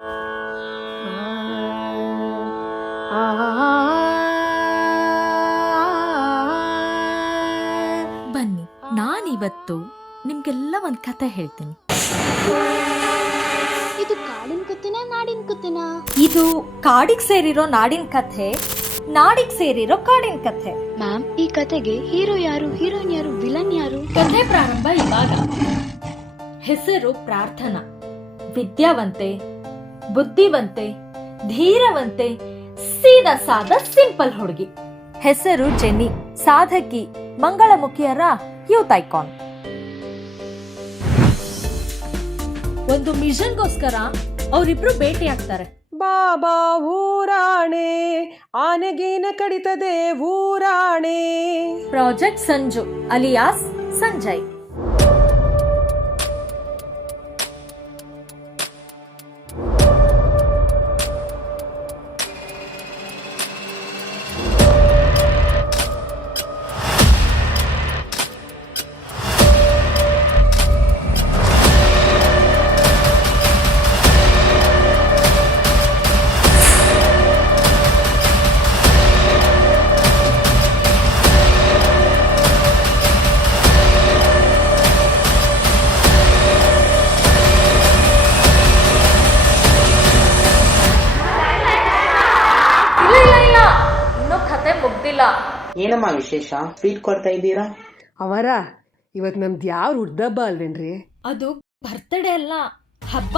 ಬನ್ನಿ, ನಾನಿವತ್ತು ನಿಮ್ಗೆಲ್ಲ ಒಂದ್ ಕತೆ ಹೇಳ್ತೀನಿ. ಇದು ಕಾಡಿನ ಕತೆನಾ ನಾಡಿನ ಕತೆನಾ? ಇದು ಕಾಡಿಗೆ ಸೇರಿರೋ ನಾಡಿನ ಕಥೆ, ನಾಡಿಗೆ ಸೇರಿರೋ ಕಾಡಿನ ಕಥೆ. ಮ್ಯಾಮ್, ಈ ಕತೆಗೆ ಹೀರೋ ಯಾರು, ಹೀರೋಯಿನ್ ಯಾರು, ವಿಲನ್ ಯಾರು? ಕಥೆ ಪ್ರಾರಂಭ ಇವಾಗ. ಹೆಸರು ಪ್ರಾರ್ಥನಾ. ವಿದ್ಯಾವಂತೆ, ಬುದ್ಧಿವಂತೆ, ಧೀರವಂತೆ, ಸೀದಾ ಸಾದ ಸಿಂಪಲ್ ಹುಡುಗಿ. ಹೆಸರು ಜೆನ್ನಿ. ಸಾಧಕಿ, ಮಂಗಳಮುಖಿಯರ ಯೂತ್ ಐಕಾನ್. ಒಂದು ಮಿಷನ್ಗೋಸ್ಕರ ಅವರಿಬ್ರು ಭೇಟಿ ಆಗ್ತಾರೆ. ಬಾಬಾ ಊರಾಣೆ, ಆನೆಗೀನ ಕಡಿತದೆ ಊರಾಣೆ. Project Sanju alias Sanjay. ಮುಗ್ದಿಲ್ಲ. ಏನಮ್ಮ ವಿಶೇಷ? ಸ್ವೀಟ್ ಕೊಡ್ತಾ ಇದ್ದೀರಾ? ಅವರ ಇವತ್ ನಮ್ದು ಯಾವ ಹುಡ್ದಬ್ಬ ಅಲ್ವೇನ್ರಿ? ಅದು ಬರ್ತಡೇ ಅಲ್ಲ, ಹಬ್ಬ.